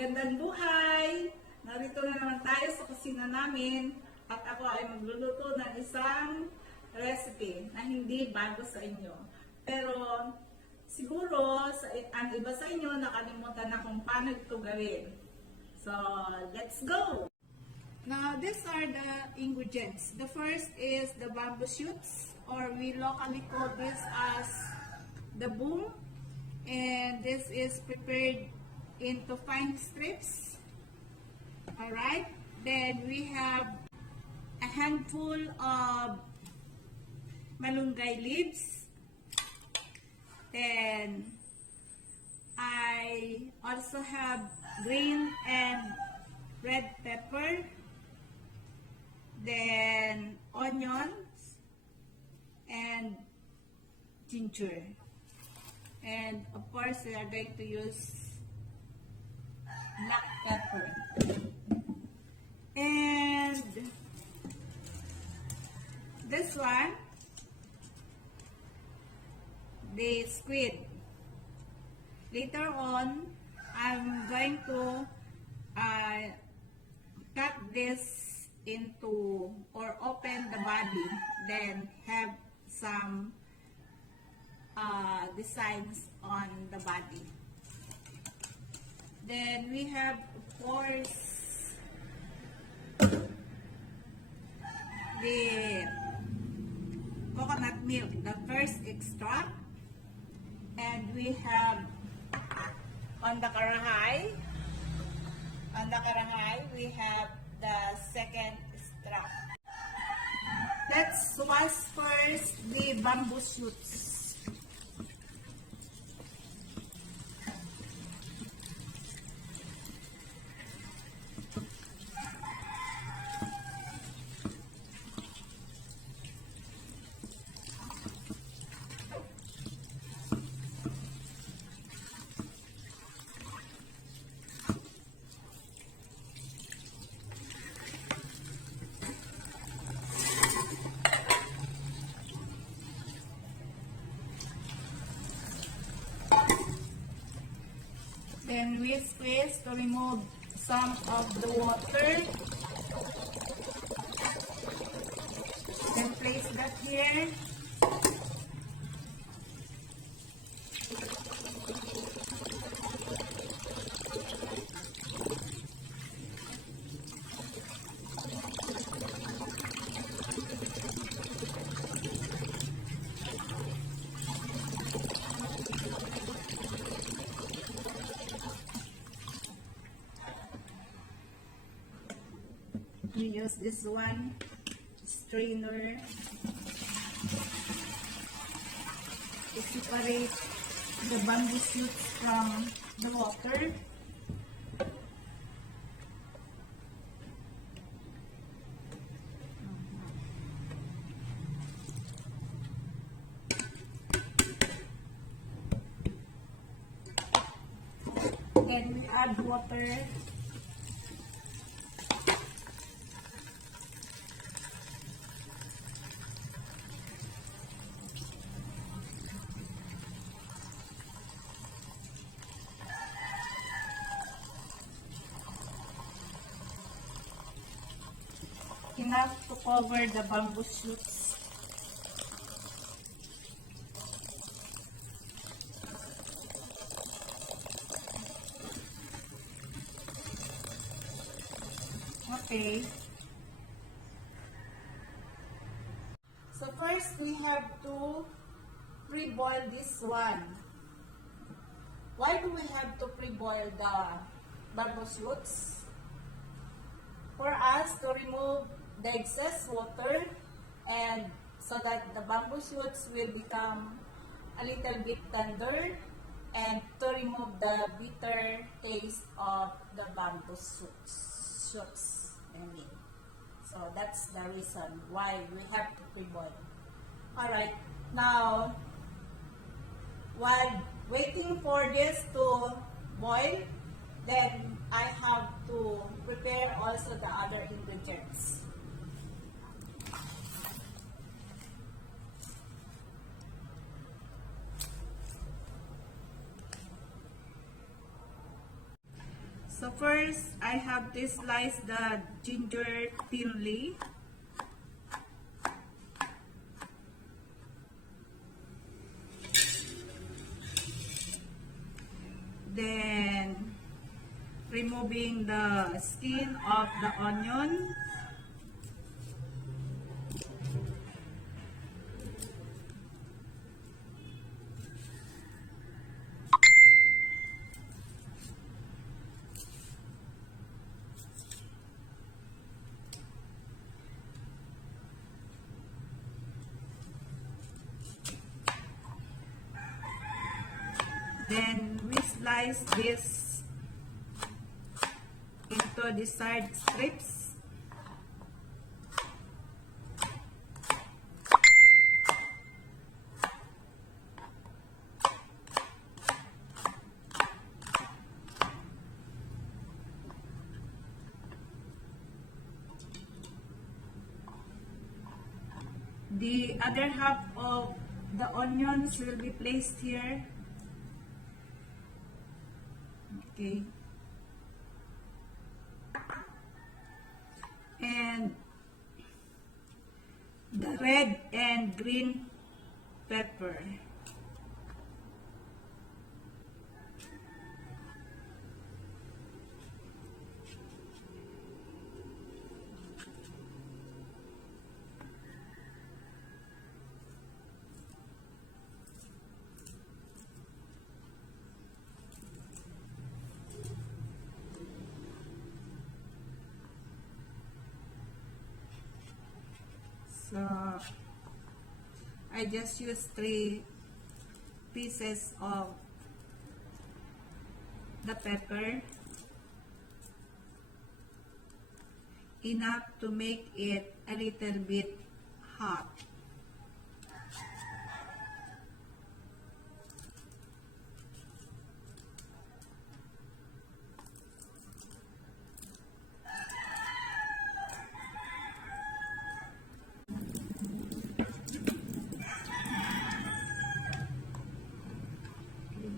Magandang buhay! Narito na naman tayo sa kusina namin at ako ay magluluto ng isang recipe na hindi bago sa inyo. Pero siguro ang iba sa inyo nakalimutan na kung paano ito gawin. So, let's go! Now, these are the ingredients. The first is the bamboo shoots, or we locally call this as the boom. And this is prepared into fine strips. Alright, then we have a handful of malunggay leaves. Then I also have green and red pepper. Then onions and ginger. And of course, we are going to use black pepper. And this one, the squid. Later on, I'm going to cut this into or open the body, then have some designs on the body. Then we have, of course, the coconut milk, the first extract. And we have on the karahay, we have the second extract. Let's wash first the bamboo shoots. Then we squeeze to remove some of the water. Then place that here. We use this one strainer to separate the bamboo shoots from the water. Then we add water. Enough to cover the bamboo shoots. Okay. So first we have to pre-boil this one. Why do we have to pre-boil the bamboo shoots? For us to remove the excess water and so that the bamboo shoots will become a little bit tender and to remove the bitter taste of the bamboo shoots. So that's the reason why we have to pre-boil. Alright, now while waiting for this to boil, then I have to prepare also the other ingredients. So first, I have to slice the ginger thinly. Then, removing the skin of the onion. Then we slice this into desired strips. The other half of the onions will be placed here. Okay. And the red and green pepper. So, I just use 3 pieces of the pepper, enough to make it a little bit hot.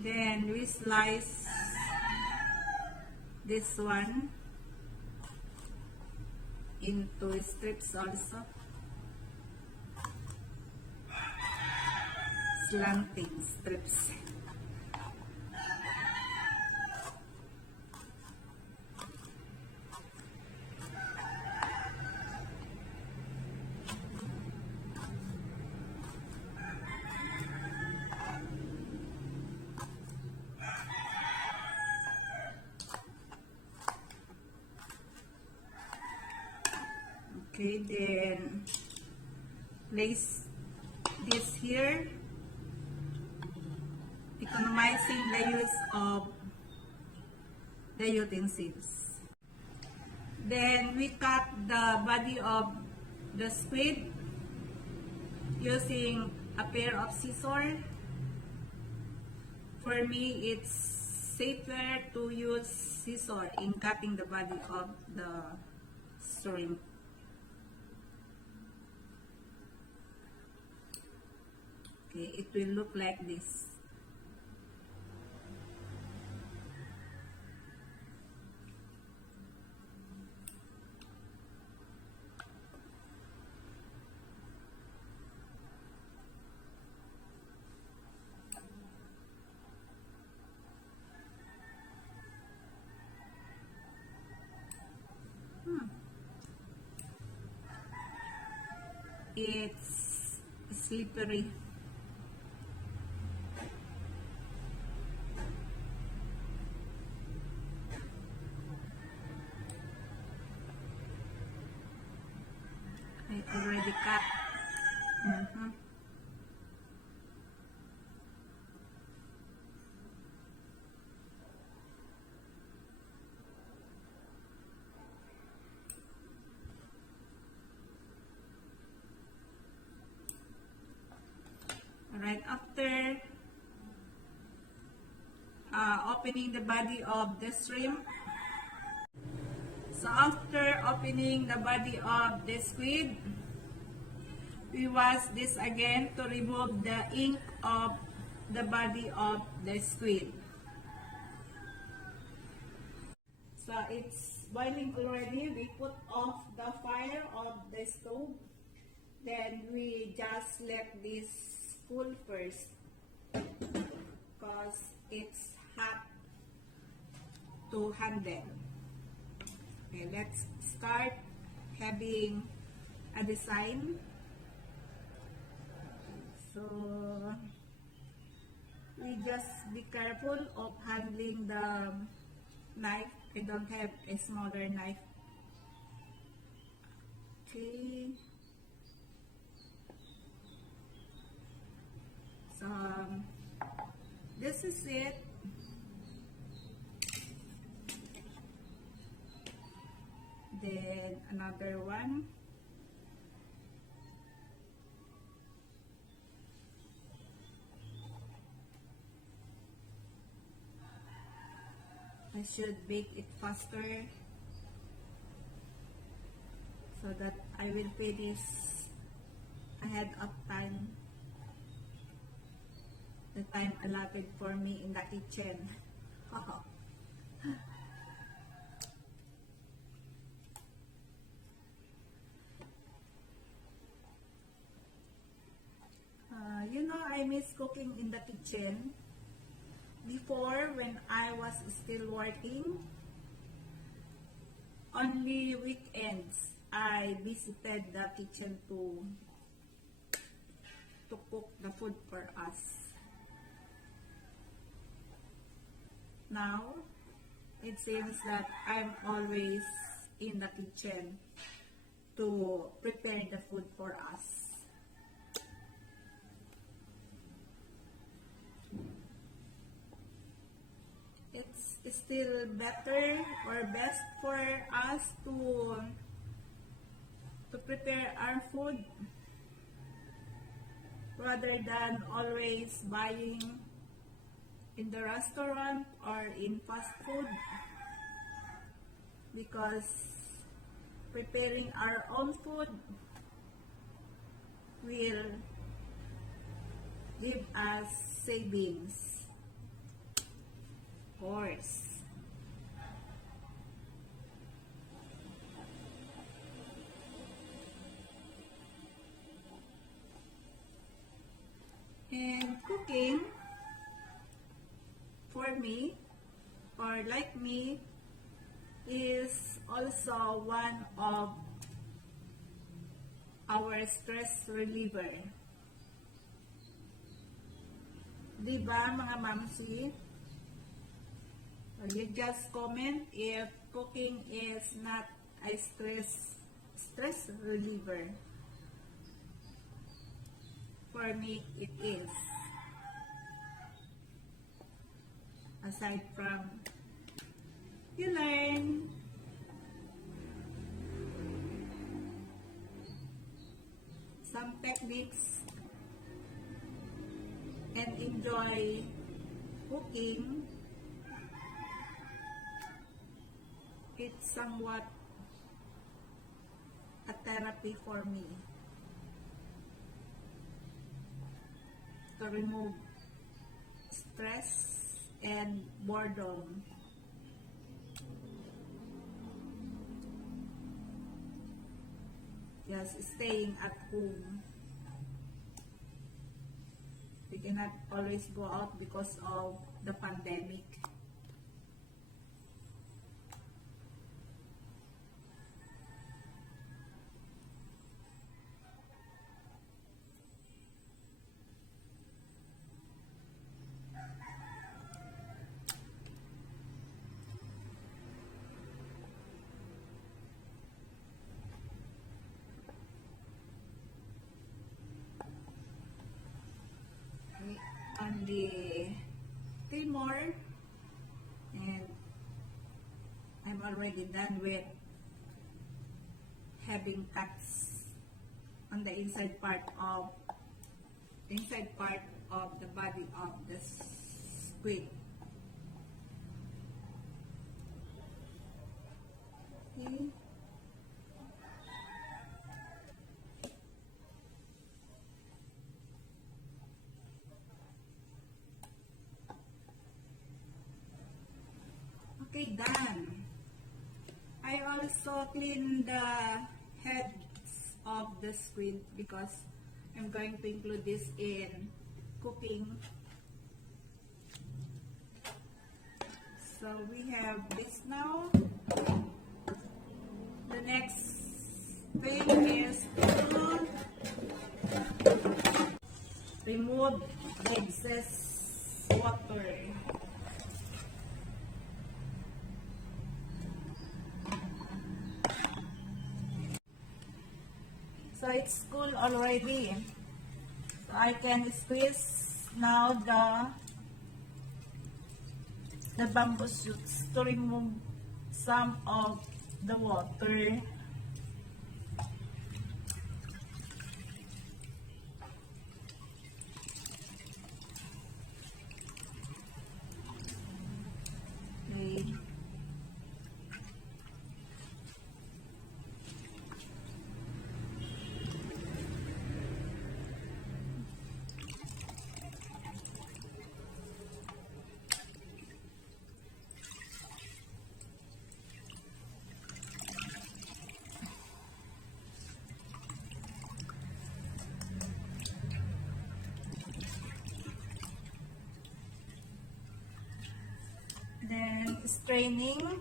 Then we slice this one into strips also, slanting strips. Okay, then place this here, economizing the use of the utensils. Then we cut the body of the squid using a pair of scissors. For me, it's safer to use scissors in cutting the body of the shrimp. Okay, it will look like this. It's slippery. I already cut. Alright, after opening the body of the shrimp, so after opening the body of the squid, we wash this again to remove the ink of the body of the squid. So it's boiling already. We put off the fire of the stove. Then we just let this cool first because it's hot to handle. Okay, let's start having a design. So we just be careful of handling the knife. I don't have a smaller knife. Okay. So this is it. Then another one. I should bake it faster so that I will finish ahead of time, the time allotted for me in the kitchen. You know, I miss cooking in the kitchen. Before, when I was still working, only weekends I visited the kitchen to cook the food for us. Now, it seems that I'm always in the kitchen to prepare the food for us. It's still better or best for us to prepare our food rather than always buying in the restaurant or in fast food, because preparing our own food will give us savings. Course. And cooking, for me, or like me, is also one of our stress reliever. Diba mga mamsi? You just comment if cooking is not a stress reliever. For me, it is. Aside from you learn some techniques and enjoy cooking, it's somewhat a therapy for me to remove stress and boredom. Just staying at home. We cannot always go out because of the pandemic. Only 3 more and I'm already done with having cuts on the inside part of the body of the squid. Okay. Okay, done. also clean the heads of the squid because I'm going to include this in cooking. So we have this now. The next thing is to remove excess water. So it's cool already. So I can squeeze now the bamboo shoots to remove some of the water. Okay. Then straining,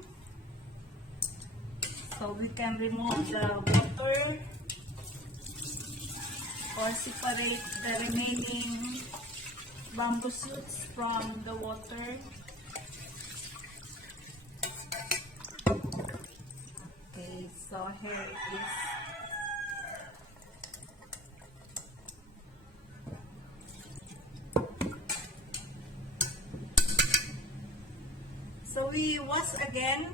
so we can remove the water or separate the remaining bamboo shoots from the water. Okay, so here it is. So we wash again.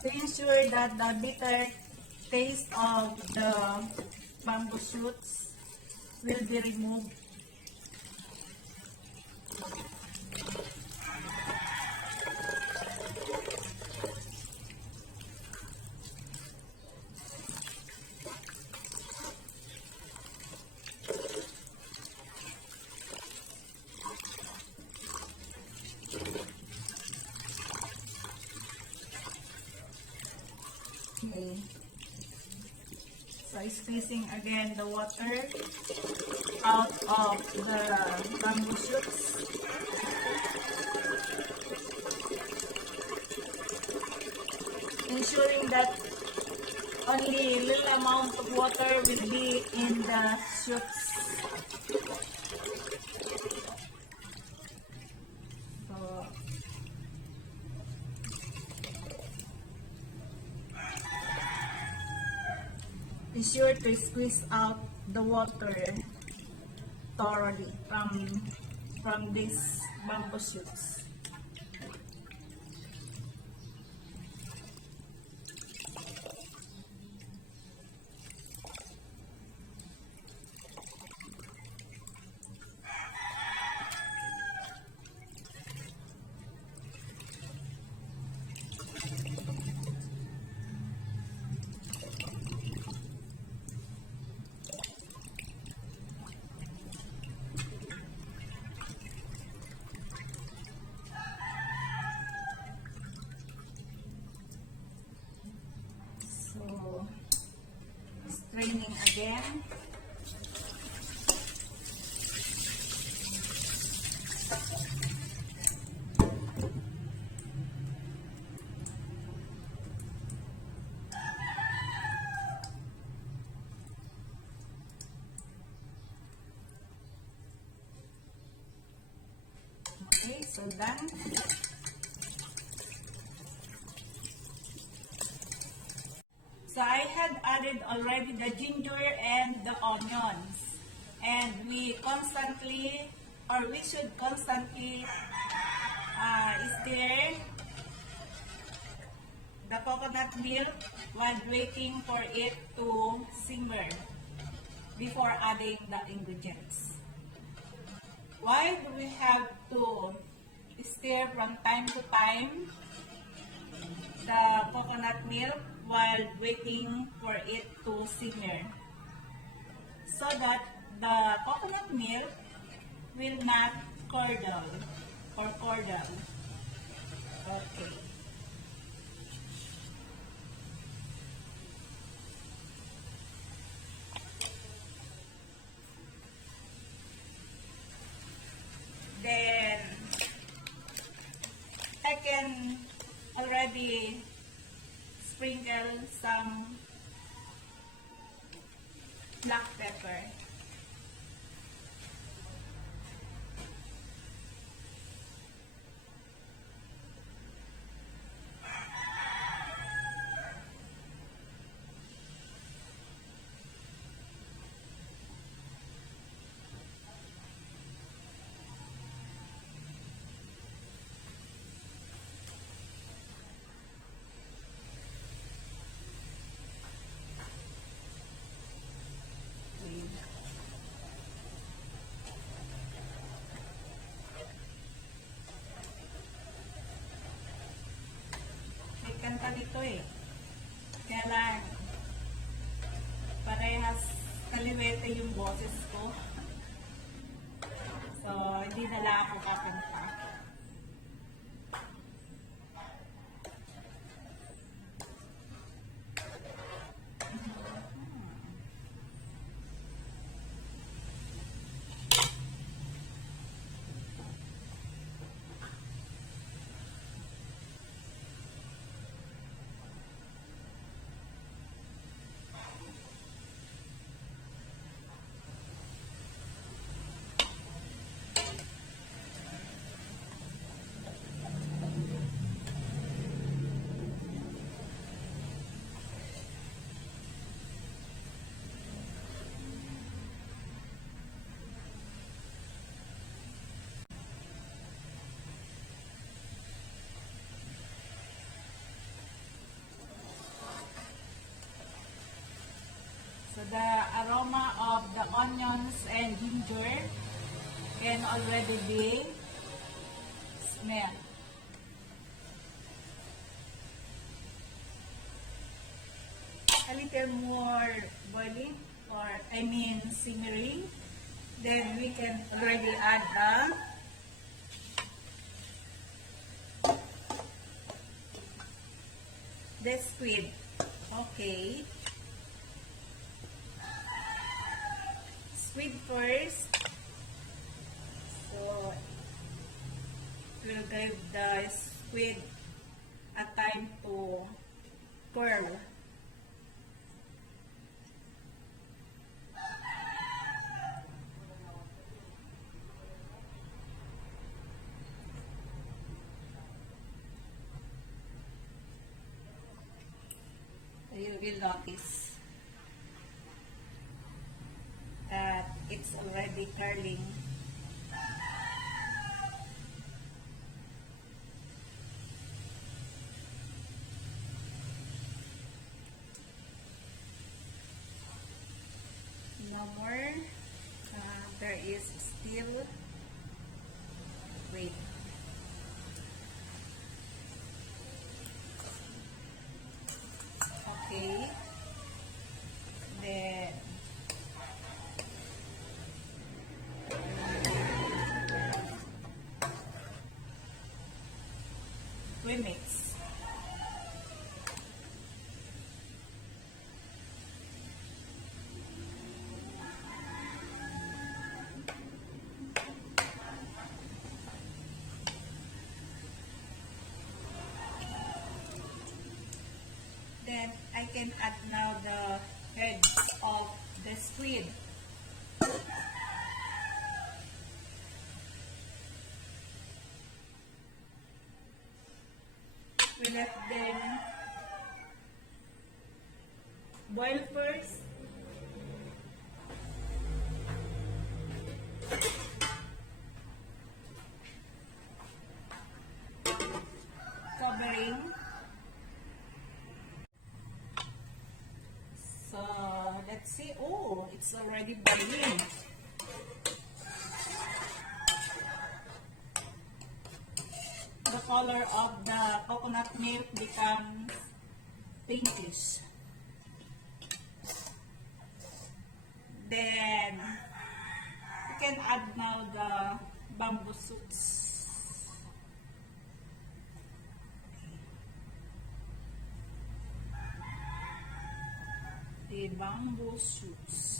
To ensure that the bitter taste of the bamboo shoots will be removed. Okay. So squeezing again the water out of the bamboo shoots. Ensuring that only little amount of water will be in the shoots. Be sure to squeeze out the water thoroughly from these bamboo shoots. Straining again. Okay, so done. So I had added already the ginger and the onions, and we should constantly stir the coconut milk while waiting for it to simmer before adding the ingredients. Why do we have to stir from time to time the coconut milk while waiting for it to simmer? so that the coconut milk will not curdle or curdle. Okay. Then I can already sprinkle some black pepper. Kanta dito eh. Kaya lang, parehas kaliwete yung boses ko. So, hindi na lang ako kakanta. So the aroma of the onions and ginger can already be smelled. A little more boiling, or I mean simmering, then we can already add the squid. Okay. Squid first. So, we'll give the squid a time to curl. You will notice that it's already curling. No more. There is still. Wait. Okay. Then we mix. Then I can add now the heads of the squid. We let them boil first. Covering. So let's see. Oh, it's already boiling. The color of the coconut milk becomes pinkish. Then shoots. The bamboo shoots.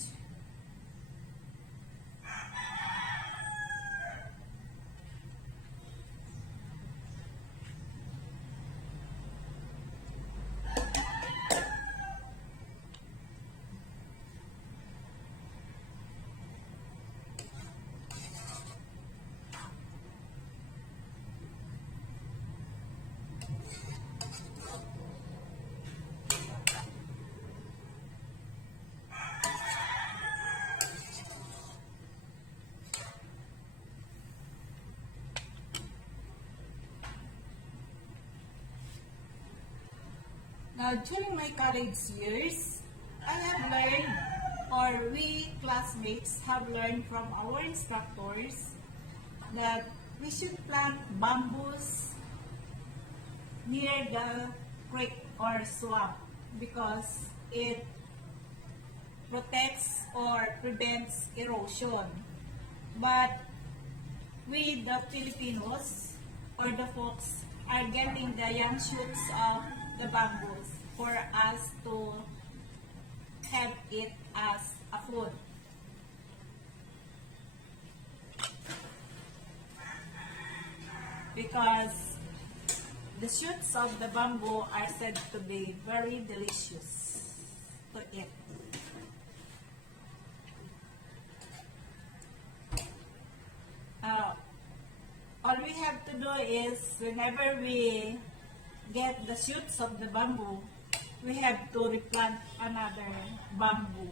Now, during my college years, I have learned, or we classmates have learned from our instructors, that we should plant bamboos near the creek or swamp because it protects or prevents erosion. But we, the Filipinos, or the folks, are getting the young shoots of the bamboos for us to have it as a food. Because the shoots of the bamboo are said to be very delicious to eat. All we have to do is, whenever we get the shoots of the bamboo, we have to replant another bamboo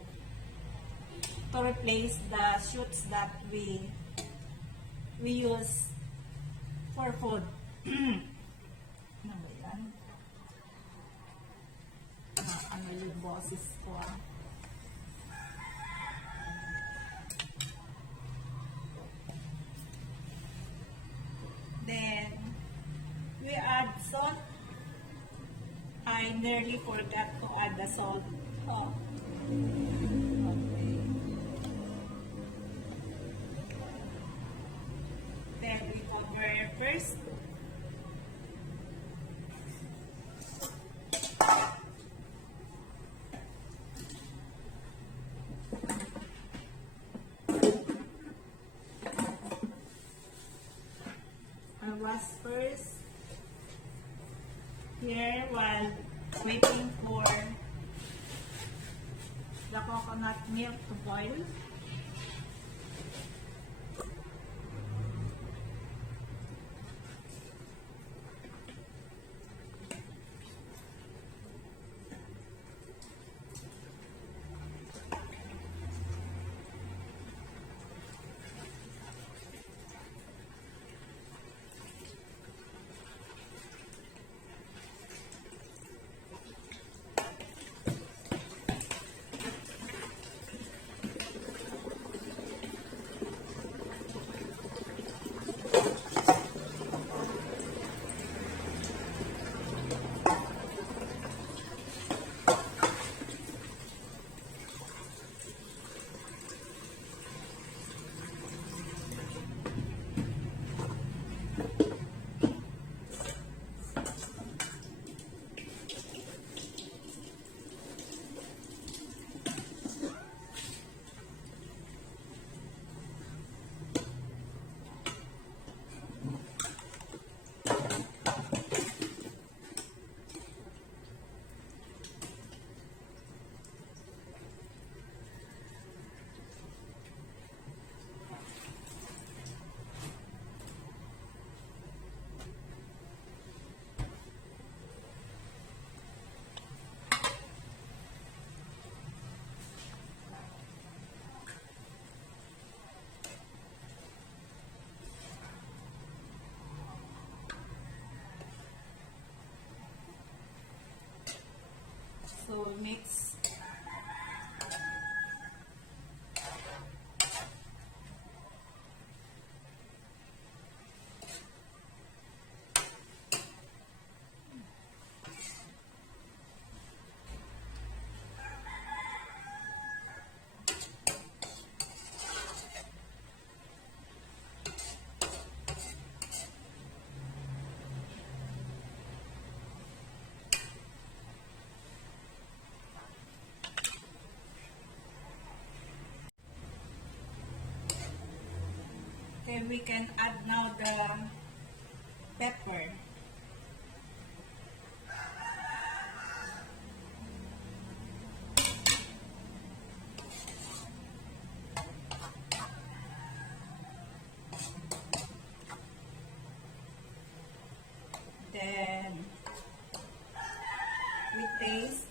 to replace the shoots that we use for food. Ano ba yan? Ano yung boses ko ah? Then, we add salt. I nearly forgot to add the salt. Oh. Okay. Then we cover first. I wash first here while waiting for the coconut milk to boil. So mix. And we can add now the pepper. Then we taste.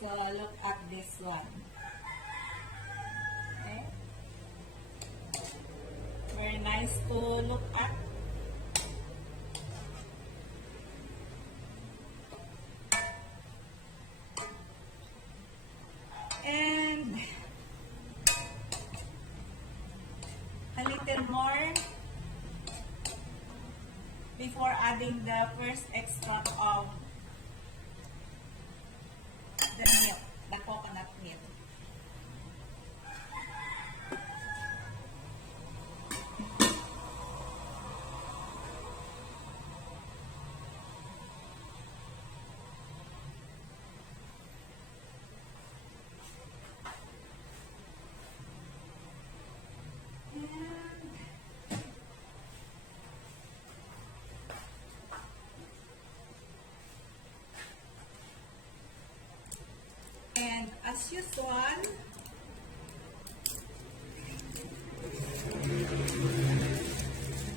So look at this one. Okay. Very nice to look at. And a little more before adding the first extract of the milk, the coconut milk. And as usual,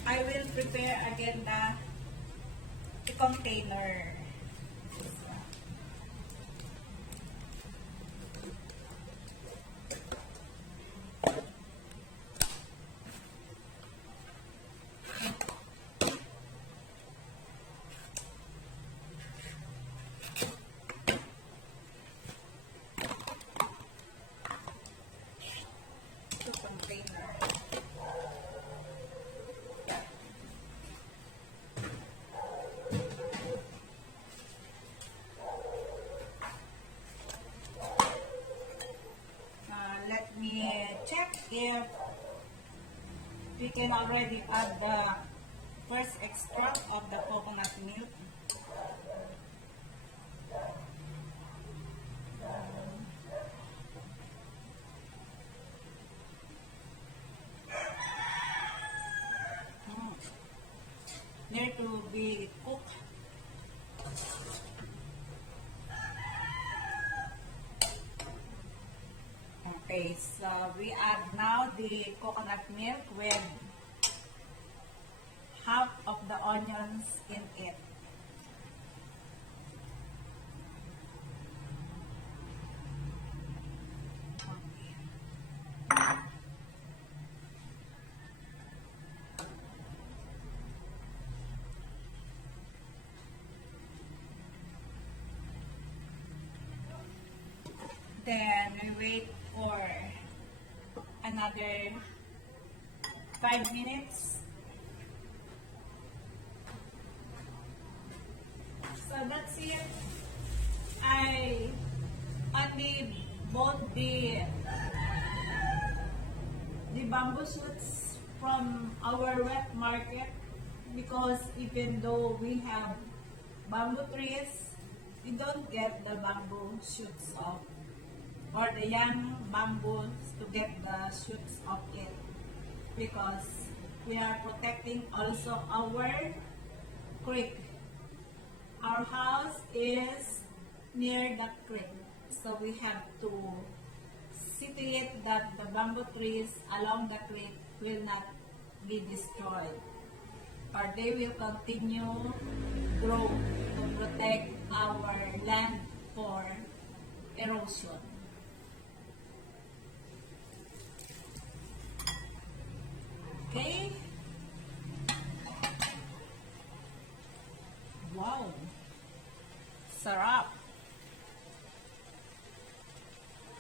I will prepare again the container. Let me check if we can already add the first extract of the coconut milk. Need to be cooked. Okay, so we add now the coconut milk with half of the onions in it. Then we wait for another 5 minutes. So that's it. I only bought the bamboo shoots from our wet market because even though we have bamboo trees, we don't get the bamboo shoots of or the young bamboos to get the shoots of it because we are protecting also our creek. Our house is near the creek, so we have to see it that the bamboo trees along the creek will not be destroyed or they will continue grow to protect our land for erosion. Okay. Wow. Sarap.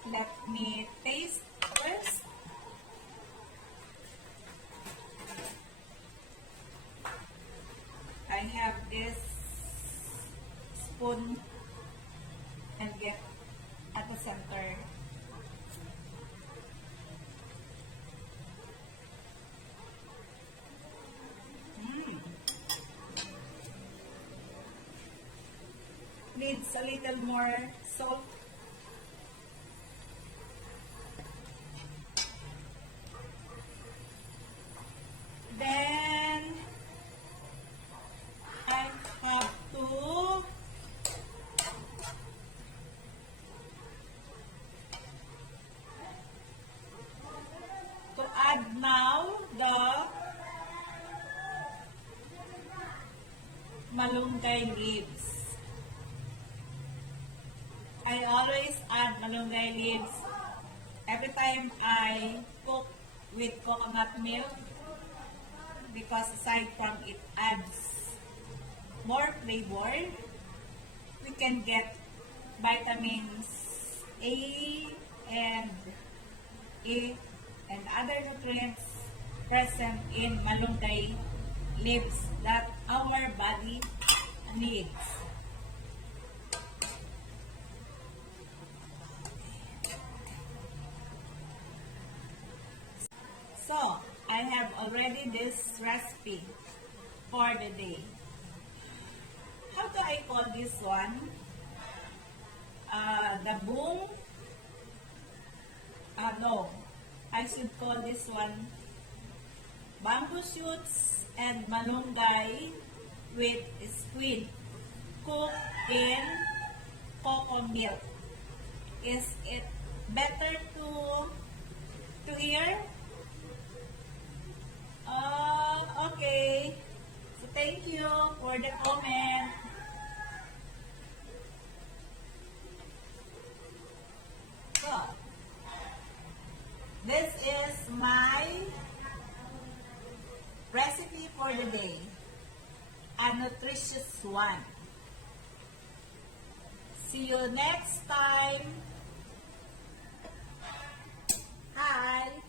Let me taste first. center. Needs a little more salt. Then I have to add now the malunggay leaves. I always add malunggay leaves every time I cook with coconut milk because aside from it adds more flavor, we can get vitamins A and other nutrients present in malunggay leaves that our body needs. So, I have already this recipe for the day. How do I call this one? The boom? No. I should call this one bamboo shoots and malunggay with squid cooked in cocoa milk. Is it better to hear? Okay. So thank you for the comment. So, this is my recipe for the day. A nutritious one. See you next time. Hi.